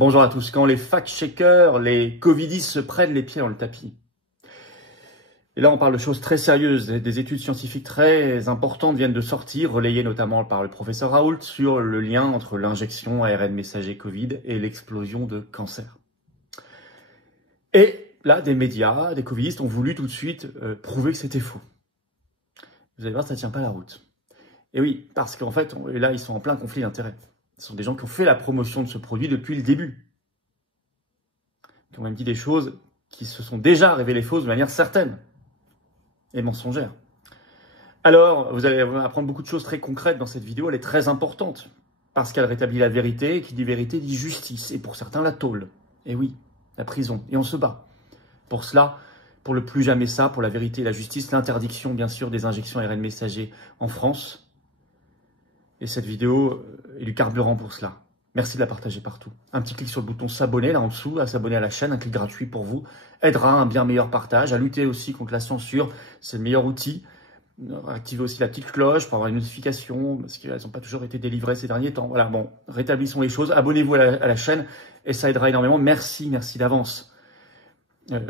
Bonjour à tous. Quand les fact-checkers, les covidistes se prennent les pieds dans le tapis. Et là, on parle de choses très sérieuses. Des études scientifiques très importantes viennent de sortir, relayées notamment par le professeur Raoult, sur le lien entre l'injection ARN messager Covid et l'explosion de cancer. Et là, des médias, des covidistes ont voulu tout de suite prouver que c'était faux. Vous allez voir, ça ne tient pas la route. Et oui, parce qu'en fait, là, ils sont en plein conflit d'intérêts. Ce sont des gens qui ont fait la promotion de ce produit depuis le début. Qui ont même dit des choses qui se sont déjà révélées fausses de manière certaine et mensongère. Alors, vous allez apprendre beaucoup de choses très concrètes dans cette vidéo. Elle est très importante parce qu'elle rétablit la vérité. Et qui dit vérité dit justice. Et pour certains, la tôle. Et oui, la prison. Et on se bat. Pour cela, pour le plus jamais ça, pour la vérité et la justice, l'interdiction, bien sûr, des injections ARN messager en France. Et cette vidéo est du carburant pour cela. Merci de la partager partout. Un petit clic sur le bouton s'abonner là en dessous, à s'abonner à la chaîne, un clic gratuit pour vous, aidera à un bien meilleur partage, à lutter aussi contre la censure, c'est le meilleur outil. Activez aussi la petite cloche pour avoir une notification, parce qu'elles n'ont pas toujours été délivrées ces derniers temps. Voilà, bon, rétablissons les choses, abonnez-vous à la chaîne et ça aidera énormément. Merci d'avance.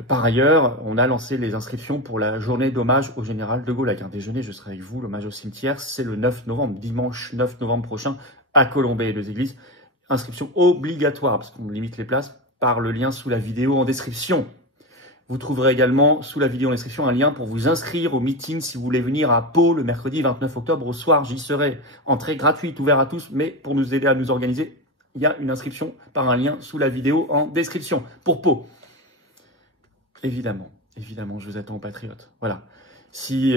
Par ailleurs, on a lancé les inscriptions pour la journée d'hommage au général de Gaulle. Avec un déjeuner, je serai avec vous, l'hommage au cimetière, c'est le 9 novembre, dimanche 9 novembre prochain, à Colombey et deux églises. Inscription obligatoire, parce qu'on limite les places, par le lien sous la vidéo en description. Vous trouverez également sous la vidéo en description un lien pour vous inscrire au meeting si vous voulez venir à Pau le mercredi 29 octobre au soir. J'y serai. Entrée gratuite, ouvert à tous, mais pour nous aider à nous organiser, il y a une inscription par un lien sous la vidéo en description pour Pau. Évidemment, je vous attends aux patriotes. Voilà. Si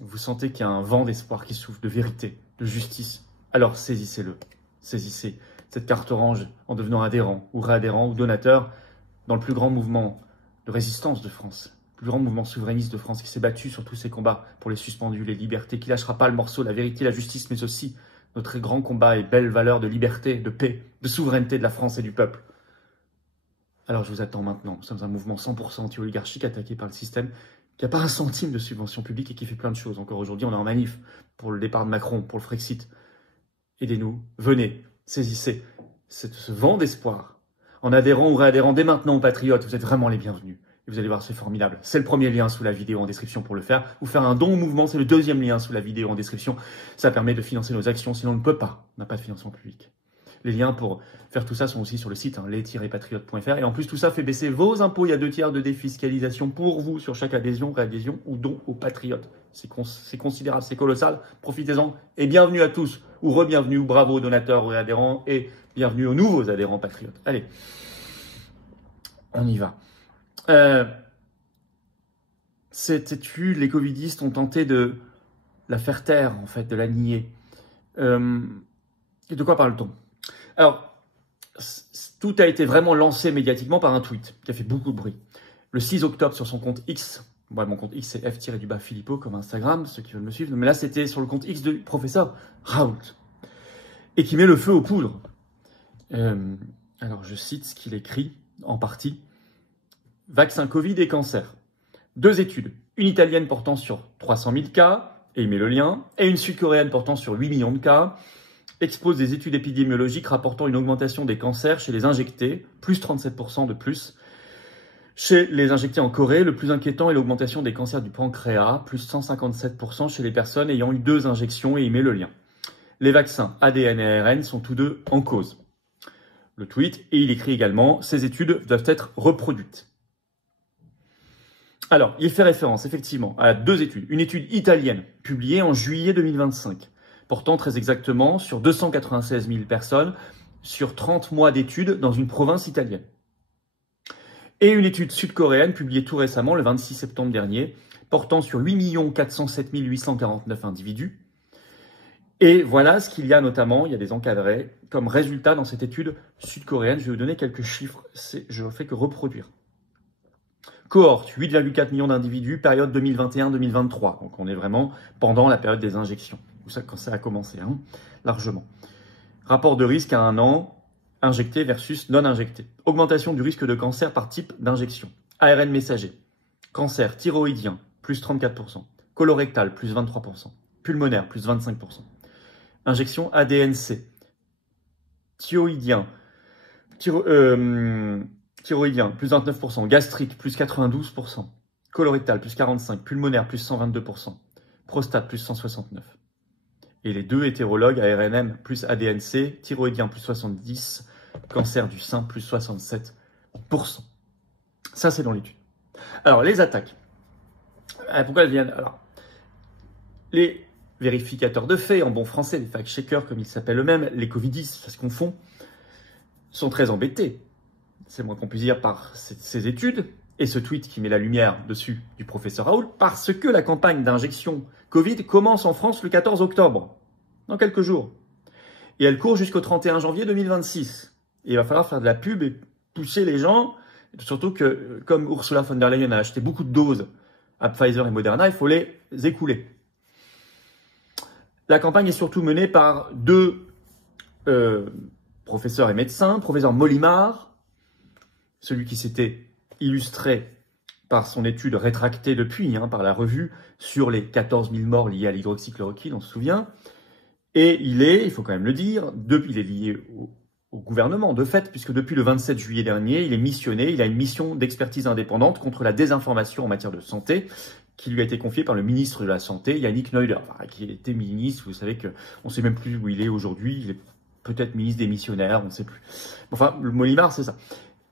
vous sentez qu'il y a un vent d'espoir qui souffle, de vérité, de justice, alors saisissez-le. Saisissez cette carte orange en devenant adhérent ou réadhérent ou donateur dans le plus grand mouvement de résistance de France, le plus grand mouvement souverainiste de France qui s'est battu sur tous ces combats pour les suspendus, les libertés, qui lâchera pas le morceau, la vérité, la justice, mais aussi notre très grand combat et belle valeur de liberté, de paix, de souveraineté de la France et du peuple. Alors je vous attends maintenant. Nous sommes un mouvement 100% anti-oligarchique attaqué par le système qui n'a pas un centime de subvention publique et qui fait plein de choses. Encore aujourd'hui, on est en manif pour le départ de Macron, pour le Frexit. Aidez-nous, venez, saisissez ce vent d'espoir. En adhérant ou réadhérant dès maintenant aux patriotes, vous êtes vraiment les bienvenus. Et vous allez voir, c'est formidable. C'est le premier lien sous la vidéo en description pour le faire. Ou faire un don au mouvement, c'est le deuxième lien sous la vidéo en description. Ça permet de financer nos actions, sinon on ne peut pas. On n'a pas de financement public. Les liens pour faire tout ça sont aussi sur le site, les-patriotes.fr. Et en plus, tout ça fait baisser vos impôts. Il y a 2 tiers de défiscalisation pour vous sur chaque adhésion, réadhésion ou don aux patriotes. C'est considérable, c'est colossal. Profitez-en et bienvenue à tous, ou re-bienvenue, ou bravo aux donateurs, aux adhérents, et bienvenue aux nouveaux adhérents patriotes. Allez, on y va. Cette étude, les covidistes ont tenté de la faire taire, en fait, de la nier. De quoi parle-t-on ? Alors, tout a été vraiment lancé médiatiquement par un tweet qui a fait beaucoup de bruit. Le 6 octobre sur son compte X, ouais, mon compte X c'est F-Philippot comme Instagram, ceux qui veulent me suivre, mais là c'était sur le compte X du professeur Raoult, et qui met le feu aux poudres. Alors je cite ce qu'il écrit en partie. Vaccin Covid et cancer. 2 études, une italienne portant sur 300 000 cas, et il met le lien, et une sud-coréenne portant sur 8 millions de cas, expose des études épidémiologiques rapportant une augmentation des cancers chez les injectés, plus 37% de plus. Chez les injectés en Corée, le plus inquiétant est l'augmentation des cancers du pancréas, plus 157% chez les personnes ayant eu 2 injections, et il met le lien. Les vaccins ADN et ARN sont tous deux en cause. Le tweet, et il écrit également, ces études doivent être reproduites. Alors, il fait référence effectivement à 2 études. Une étude italienne, publiée en juillet 2025, portant très exactement sur 296 000 personnes, sur 30 mois d'études dans une province italienne. Et une étude sud-coréenne publiée tout récemment, le 26 septembre dernier, portant sur 8 407 849 individus. Et voilà ce qu'il y a notamment, il y a des encadrés, comme résultat dans cette étude sud-coréenne. Je vais vous donner quelques chiffres, je ne fais que reproduire. Cohorte, 8,4 millions d'individus, période 2021-2023. Donc on est vraiment pendant la période des injections. Quand ça a commencé, largement. Rapport de risque à 1 an, injecté versus non injecté. Augmentation du risque de cancer par type d'injection. ARN messager. Cancer thyroïdien, plus 34%. Colorectal, plus 23%. Pulmonaire, plus 25%. Injection ADN-C. Thyroïdien, Thyroïdien, plus 29%. Gastrique, plus 92%. Colorectal, plus 45%. Pulmonaire, plus 122%. Prostate, plus 169%. Et les deux hétérologues, ARNM plus ADNC, thyroïdien, plus 70%. Cancer du sein, plus 67%. Ça, c'est dans l'étude. Alors, les attaques. Pourquoi elles viennent? Alors, les vérificateurs de faits, en bon français, les fact-checkers, comme ils s'appellent eux-mêmes, les Covidistes, ça se confond, sont très embêtés, c'est moins qu'on puisse dire, par ces études et ce tweet qui met la lumière dessus du professeur Raoult, parce que la campagne d'injection Covid commence en France le 14 octobre, dans quelques jours. Et elle court jusqu'au 31 janvier 2026. Et il va falloir faire de la pub et pousser les gens, surtout que, comme Ursula von der Leyen a acheté beaucoup de doses à Pfizer et Moderna, il faut les écouler. La campagne est surtout menée par deux professeurs et médecins, professeur Molimar, celui qui s'était illustré par son étude rétractée depuis, par la revue, sur les 14 000 morts liés à l'hydroxychloroquine, on se souvient. Et il faut quand même le dire, il est lié au gouvernement, de fait, puisque depuis le 27 juillet dernier, il est missionné, il a une mission d'expertise indépendante contre la désinformation en matière de santé, qui lui a été confiée par le ministre de la Santé, Yannick Neuder, qui était ministre, vous savez qu'on ne sait même plus où il est aujourd'hui, il est peut-être ministre des missionnaires, on ne sait plus. Enfin, le Molimar, c'est ça.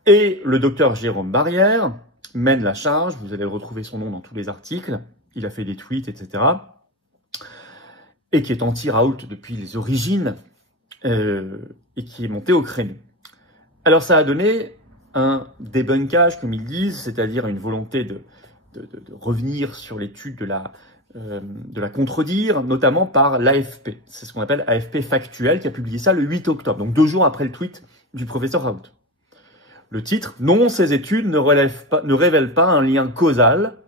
Et le docteur Jérôme Barrière mène la charge, vous allez retrouver son nom dans tous les articles, il a fait des tweets, etc., et qui est anti-Raoult depuis les origines, et qui est monté au créneau. Alors ça a donné un débunkage, comme ils disent, c'est-à-dire une volonté de revenir sur l'étude, de la contredire, notamment par l'AFP. C'est ce qu'on appelle AFP Factuel, qui a publié ça le 8 octobre, donc 2 jours après le tweet du professeur Raoult. Le titre, « Non, ces études ne révèlent pas un lien causal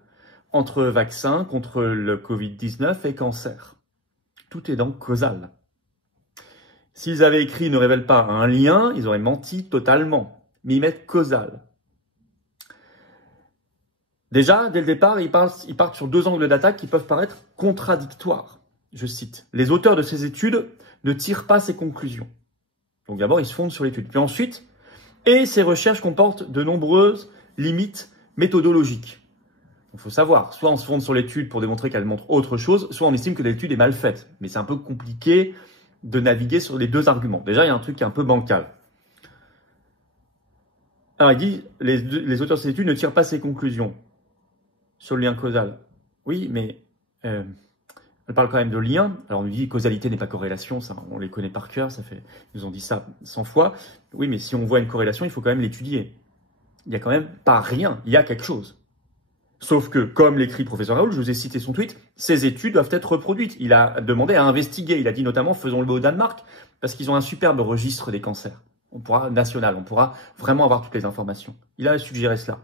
entre vaccin contre le Covid-19 et cancer. » Tout est donc causal. S'ils avaient écrit « ne révèle pas un lien », ils auraient menti totalement. Mais ils mettent « causal ». Déjà, dès le départ, ils partent sur 2 angles d'attaque qui peuvent paraître contradictoires. Je cite, « Les auteurs de ces études ne tirent pas ces conclusions. » Donc d'abord, ils se fondent sur l'étude. Puis ensuite, « Et ces recherches comportent de nombreuses limites méthodologiques. » Il faut savoir, soit on se fonde sur l'étude pour démontrer qu'elle montre autre chose, soit on estime que l'étude est mal faite. Mais c'est un peu compliqué de naviguer sur les 2 arguments. Déjà, il y a un truc qui est un peu bancal. Alors, il dit, les auteurs de ces études ne tirent pas ces conclusions sur le lien causal. Oui, mais elle parle quand même de lien. Alors, on nous dit causalité n'est pas corrélation, ça, on les connaît par cœur, ils nous ont dit ça 100 fois. Oui, mais si on voit une corrélation, il faut quand même l'étudier. Il n'y a quand même pas rien, il y a quelque chose. Sauf que, comme l'écrit professeur Raoult, je vous ai cité son tweet, ces études doivent être reproduites. Il a demandé à investiguer. Il a dit notamment, faisons-le au Danemark, parce qu'ils ont un superbe registre des cancers. On pourra vraiment avoir toutes les informations. Il a suggéré cela.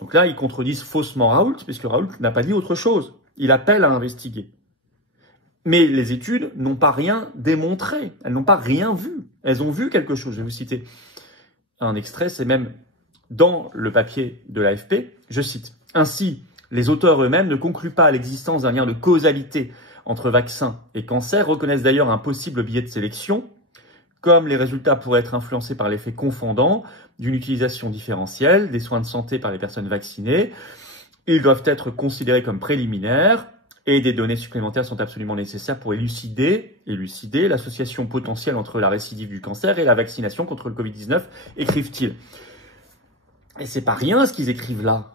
Donc là, ils contredisent faussement Raoult, puisque Raoult n'a pas dit autre chose. Il appelle à investiguer. Mais les études n'ont pas rien démontré. Elles n'ont pas rien vu. Elles ont vu quelque chose. Je vais vous citer un extrait, c'est même dans le papier de l'AFP. Je cite. Ainsi, les auteurs eux-mêmes ne concluent pas à l'existence d'un lien de causalité entre vaccin et cancer, reconnaissent d'ailleurs un possible biais de sélection, comme les résultats pourraient être influencés par l'effet confondant d'une utilisation différentielle des soins de santé par les personnes vaccinées. Ils doivent être considérés comme préliminaires et des données supplémentaires sont absolument nécessaires pour élucider l'association potentielle entre la récidive du cancer et la vaccination contre le Covid-19, écrivent-ils. Et c'est pas rien ce qu'ils écrivent là.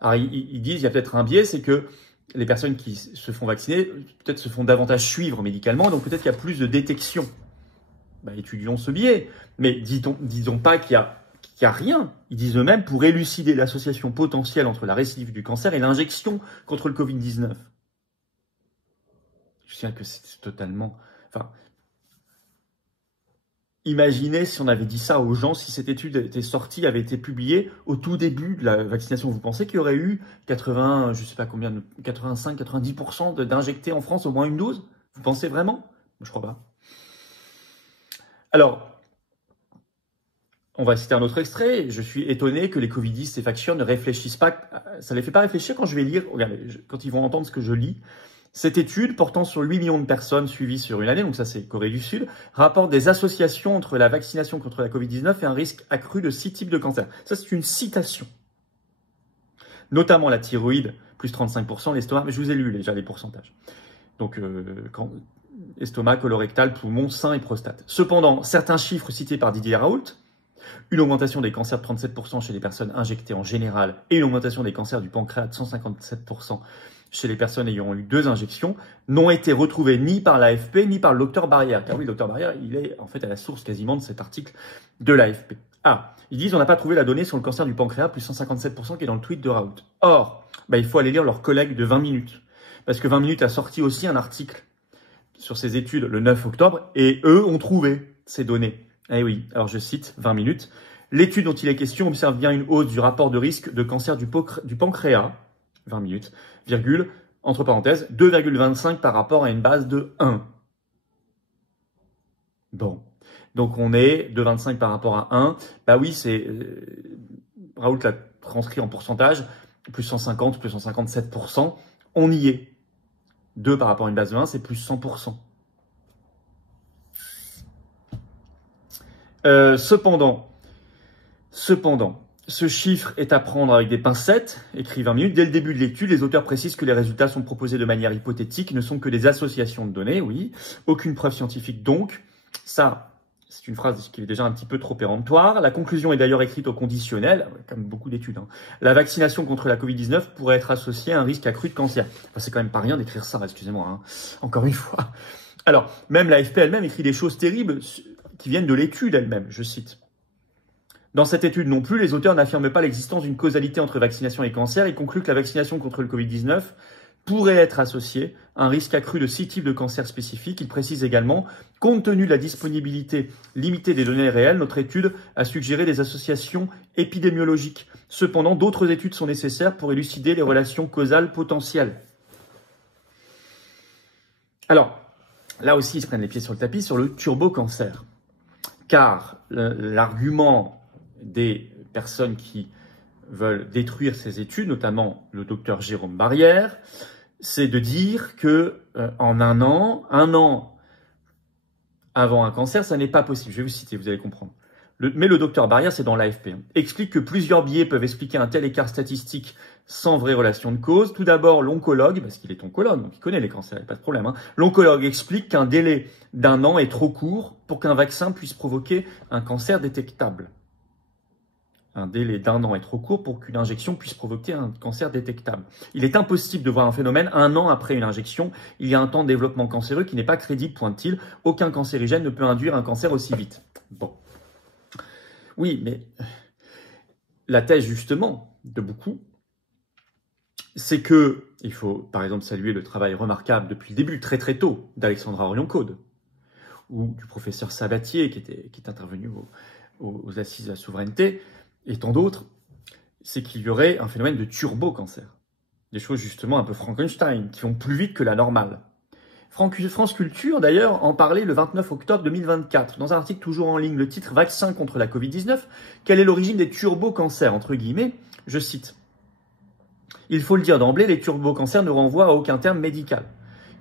Alors, ils disent, il y a peut-être un biais, c'est que les personnes qui se font vacciner, peut-être se font davantage suivre médicalement, donc peut-être qu'il y a plus de détection. Étudions ce biais. Mais disons pas qu'il y a rien. Ils disent eux-mêmes pour élucider l'association potentielle entre la récidive du cancer et l'injection contre le Covid-19. Je sais que c'est totalement... Imaginez si on avait dit ça aux gens, si cette étude était sortie, avait été publiée au tout début de la vaccination. Vous pensez qu'il y aurait eu 85-90% d'injectés en France au moins une dose? Vous pensez vraiment? Je crois pas. Alors, on va citer un autre extrait. Je suis étonné que les covidistes et factieux ne réfléchissent pas. Ça ne les fait pas réfléchir quand je vais lire. Regardez, quand ils vont entendre ce que je lis, Cette étude, portant sur 8 millions de personnes suivies sur une année, donc ça c'est Corée du Sud, rapporte des associations entre la vaccination contre la Covid-19 et un risque accru de 6 types de cancers. Ça c'est une citation. Notamment la thyroïde, plus 35%, l'estomac, mais je vous ai lu déjà les pourcentages. Donc, estomac, colorectal, poumon, sein et prostate. Cependant, certains chiffres cités par Didier Raoult, une augmentation des cancers de 37% chez les personnes injectées en général et une augmentation des cancers du pancréas de 157% chez les personnes ayant eu 2 injections, n'ont été retrouvés ni par l'AFP ni par le docteur Barrière. Car oui, le docteur Barrière, il est en fait à la source quasiment de cet article de l'AFP. Ah, ils disent on n'a pas trouvé la donnée sur le cancer du pancréas, plus 157% qui est dans le tweet de Raoult. Or, il faut aller lire leurs collègues de 20 minutes. Parce que 20 minutes a sorti aussi un article sur ces études le 9 octobre, et eux ont trouvé ces données. Eh oui, alors je cite 20 minutes. L'étude dont il est question observe bien une hausse du rapport de risque de cancer du pancréas, 20 minutes, virgule, entre parenthèses, 2,25 par rapport à une base de 1. Bon, donc on est 2,25 par rapport à 1. Bah oui, c'est Raoult l'a transcrit en pourcentage, plus 150, plus 157%. On y est. 2 par rapport à une base de 1, c'est plus 100%. Cependant, ce chiffre est à prendre avec des pincettes, écrit 20 minutes. Dès le début de l'étude, les auteurs précisent que les résultats sont proposés de manière hypothétique, ne sont que des associations de données, oui. Aucune preuve scientifique donc. Ça, c'est une phrase qui est déjà un petit peu trop péremptoire. La conclusion est d'ailleurs écrite au conditionnel, comme beaucoup d'études. La vaccination contre la Covid-19 pourrait être associée à un risque accru de cancer. Enfin, c'est quand même pas rien d'écrire ça, excusez-moi. Encore une fois. Alors, même l'AFP elle-même écrit des choses terribles qui viennent de l'étude elle-même, je cite. Dans cette étude non plus, les auteurs n'affirment pas l'existence d'une causalité entre vaccination et cancer. Ils concluent que la vaccination contre le Covid-19 pourrait être associée à un risque accru de 6 types de cancers spécifiques. Ils précisent également, compte tenu de la disponibilité limitée des données réelles, notre étude a suggéré des associations épidémiologiques. Cependant, d'autres études sont nécessaires pour élucider les relations causales potentielles. Alors, là aussi, ils se prennent les pieds sur le tapis sur le turbo-cancer. Car l'argument des personnes qui veulent détruire ces études, notamment le docteur Jérôme Barrière, c'est de dire que en un an avant un cancer, ça n'est pas possible. Je vais vous citer, vous allez comprendre. Mais le docteur Barrière, c'est dans l'AFP, explique que plusieurs biais peuvent expliquer un tel écart statistique sans vraie relation de cause. Tout d'abord, l'oncologue, parce qu'il est oncologue, donc il connaît les cancers, il n'y a pas de problème. L'oncologue explique qu'un délai d'1 an est trop court pour qu'un vaccin puisse provoquer un cancer détectable. Un délai d'1 an est trop court pour qu'une injection puisse provoquer un cancer détectable. Il est impossible de voir un phénomène 1 an après une injection. Il y a un temps de développement cancéreux qui n'est pas crédible, pointe-t-il. Aucun cancérigène ne peut induire un cancer aussi vite. Bon. Oui, mais la thèse, justement, de beaucoup, c'est que il faut, par exemple, saluer le travail remarquable depuis le début, très très tôt, d'Alexandra Orion-Caude, ou du professeur Sabatier, qui est intervenu aux assises de la souveraineté, et tant d'autres, c'est qu'il y aurait un phénomène de turbo-cancer. Des choses justement un peu Frankenstein, qui vont plus vite que la normale. France Culture, d'ailleurs, en parlait le 29 octobre 2024, dans un article toujours en ligne, le titre « Vaccin contre la Covid-19 », quelle est l'origine des turbo-cancers, entre guillemets, je cite. Il faut le dire d'emblée, les turbo-cancers ne renvoient à aucun terme médical.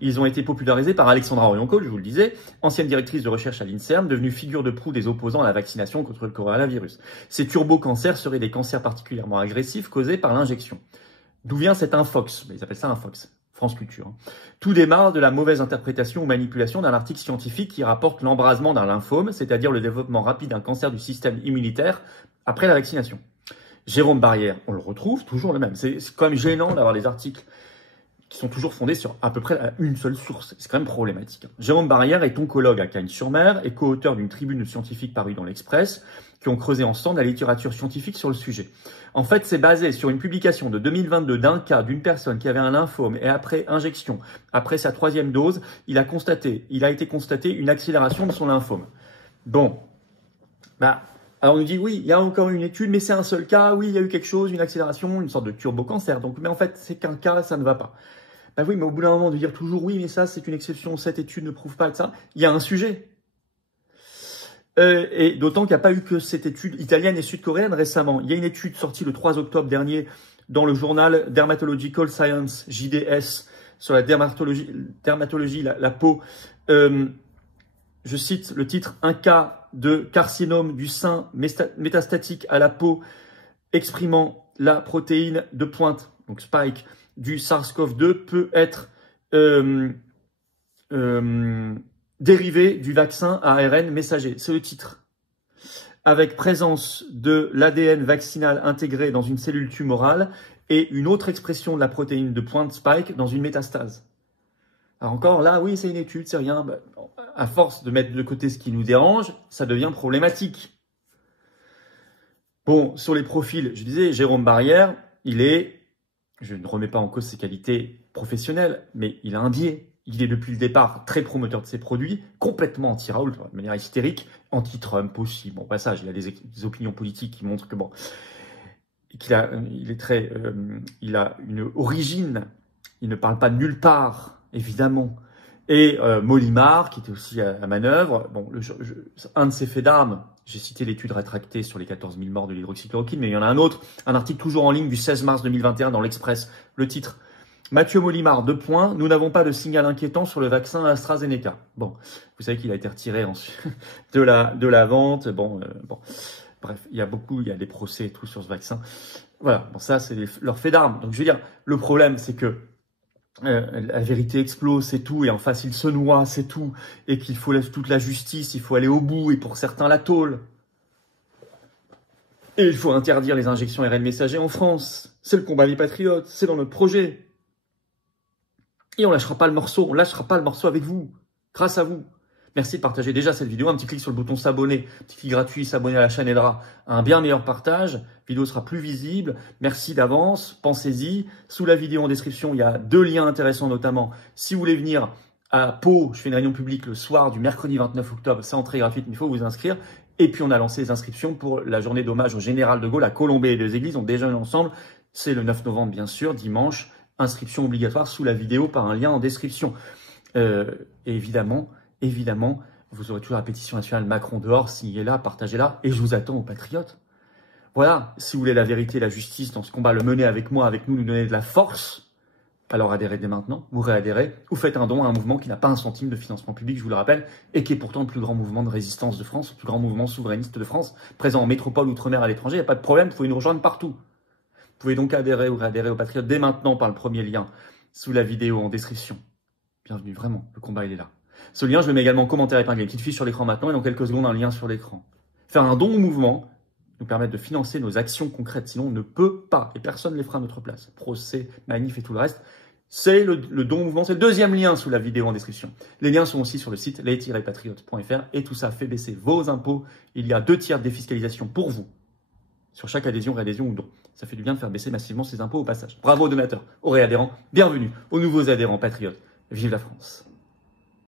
Ils ont été popularisés par Alexandra Orion-Caude, je vous le disais, ancienne directrice de recherche à l'INSERM, devenue figure de proue des opposants à la vaccination contre le coronavirus. Ces turbo-cancers seraient des cancers particulièrement agressifs causés par l'injection. D'où vient cet infox? Ils appellent ça infox. France Culture. Tout démarre de la mauvaise interprétation ou manipulation d'un article scientifique qui rapporte l'embrasement d'un lymphome, c'est-à-dire le développement rapide d'un cancer du système immunitaire après la vaccination. Jérôme Barrière, on le retrouve, toujours le même. C'est quand même gênant d'avoir des articles qui sont toujours fondés sur à peu près une seule source. C'est quand même problématique. Jérôme Barrière est oncologue à Cagnes-sur-Mer et co-auteur d'une tribune scientifique parue dans l'Express, qui ont creusé ensemble la littérature scientifique sur le sujet. En fait, c'est basé sur une publication de 2022 d'un cas d'une personne qui avait un lymphome et après injection, après sa 3e dose, il a été constaté une accélération de son lymphome. Bon, alors on nous dit oui, il y a encore une étude, mais c'est un seul cas, oui, il y a eu quelque chose, une accélération, une sorte de turbo-cancer. Donc, mais en fait, c'est qu'un cas, ça ne va pas. Oui, mais au bout d'un moment, de dire toujours oui, mais ça, c'est une exception, cette étude ne prouve pas ça, il y a un sujet. Et d'autant qu'il n'y a pas eu que cette étude italienne et sud-coréenne récemment. Il y a une étude sortie le 3 octobre dernier dans le journal Dermatological Science, JDS, sur la dermatologie, la peau. Je cite le titre, un cas de carcinome du sein métastatique à la peau exprimant la protéine de pointe, donc spike, du SARS-CoV-2 peut être dérivé du vaccin à ARN messager. C'est le titre. Avec présence de l'ADN vaccinal intégré dans une cellule tumorale et une autre expression de la protéine de pointe spike dans une métastase. Alors encore là, oui, c'est une étude, c'est rien. À force de mettre de côté ce qui nous dérange, ça devient problématique. Bon, sur les profils, je disais, Jérôme Barrière, je ne remets pas en cause ses qualités professionnelles, mais il a un biais. Il est depuis le départ très promoteur de ses produits, complètement anti-Raoult, de manière hystérique, anti-Trump aussi. Bon, passage, il a des opinions politiques qui montrent que bon, il a une origine. Il ne parle pas de nulle part, évidemment. Et Molimar, qui était aussi à manœuvre. Bon, un de ses faits d'armes, j'ai cité l'étude rétractée sur les 14 000 morts de l'hydroxychloroquine, mais il y en a un autre, un article toujours en ligne du 16 mars 2021 dans l'Express. Le titre, Mathieu Molimar, 2 points, nous n'avons pas de signal inquiétant sur le vaccin AstraZeneca. Bon, vous savez qu'il a été retiré ensuite de la vente. Bon, bref, il y a des procès et tout sur ce vaccin. Voilà, bon, ça, c'est leur fait d'armes. Donc, je veux dire, le problème, c'est que la vérité explose, c'est tout, et en face, il se noie, c'est tout, et qu'il faut toute la justice, il faut aller au bout, et pour certains, la tôle. Et il faut interdire les injections ARN messager en France. C'est le combat des patriotes, c'est dans notre projet. Et on lâchera pas le morceau avec vous, grâce à vous. Merci de partager déjà cette vidéo, un petit clic sur le bouton s'abonner, un petit clic gratuit, s'abonner à la chaîne aidera à un bien meilleur partage, la vidéo sera plus visible, merci d'avance, pensez-y. Sous la vidéo en description, il y a 2 liens intéressants notamment. Si vous voulez venir à Pau, je fais une réunion publique le soir du mercredi 29 octobre, c'est entrée gratuite, mais il faut vous inscrire. Et puis on a lancé les inscriptions pour la journée d'hommage au général de Gaulle à Colombey et les églises, on déjeune ensemble, c'est le 9 novembre bien sûr, dimanche, inscription obligatoire sous la vidéo par un lien en description. Et évidemment, vous aurez toujours la pétition nationale Macron dehors, signez-la, partagez-la, et je vous attends aux patriotes. Voilà, si vous voulez la vérité, la justice dans ce combat, le mener avec moi, avec nous donner de la force, alors adhérez dès maintenant, vous réadhérez, ou faites un don à un mouvement qui n'a pas un centime de financement public, je vous le rappelle, et qui est pourtant le plus grand mouvement de résistance de France, le plus grand mouvement souverainiste de France, présent en métropole, outre-mer, à l'étranger, il n'y a pas de problème, vous pouvez nous rejoindre partout. Vous pouvez donc adhérer ou réadhérer aux patriotes dès maintenant par le premier lien sous la vidéo en description. Bienvenue, vraiment, le combat il est là. Ce lien, je le mets également en commentaire épinglé, une petite fiche sur l'écran maintenant et dans quelques secondes un lien sur l'écran. Faire un don au mouvement nous permet de financer nos actions concrètes, sinon on ne peut pas, et personne ne les fera à notre place. Procès, manif et tout le reste, c'est le don au mouvement, c'est le 2e lien sous la vidéo en description. Les liens sont aussi sur le site les-patriotes.fr et tout ça fait baisser vos impôts. Il y a 2 tiers de défiscalisation pour vous sur chaque adhésion, réadhésion ou don. Ça fait du bien de faire baisser massivement ses impôts au passage. Bravo aux donateurs, aux réadhérents, bienvenue aux nouveaux adhérents patriotes. Vive la France!